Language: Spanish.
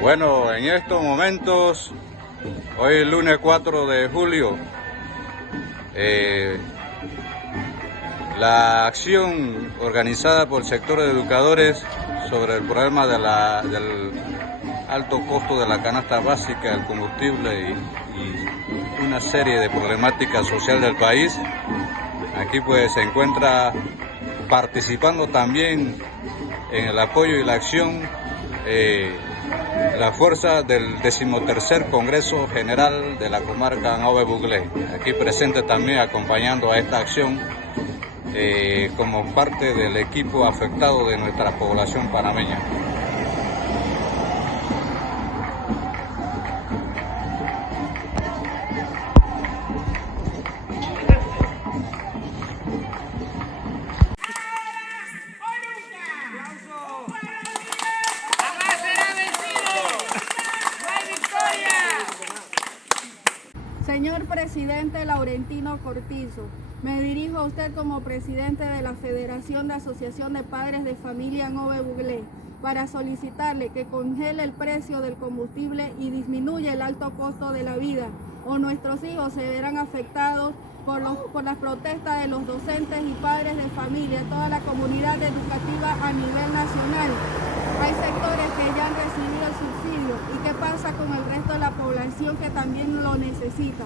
Bueno, en estos momentos, hoy es lunes 4 de julio, la acción organizada por el sector de educadores sobre el problema del alto costo de la canasta básica, el combustible y una serie de problemáticas sociales del país. Aquí pues se encuentra participando también en el apoyo y la acción la fuerza del 13º Congreso General de la Comarca Nove-Buglé, aquí presente también acompañando a esta acción como parte del equipo afectado de nuestra población panameña. Señor presidente Laurentino Cortizo, me dirijo a usted como presidente de la Federación de Asociación de Padres de Familia Nove-Buglé para solicitarle que congele el precio del combustible y disminuya el alto costo de la vida, o nuestros hijos se verán afectados por las protestas de los docentes y padres de familia, toda la comunidad educativa a nivel nacional. Hay sectores que ya han recibido el subsidio. ¿Y qué pasa con el resto de la población que también lo necesita?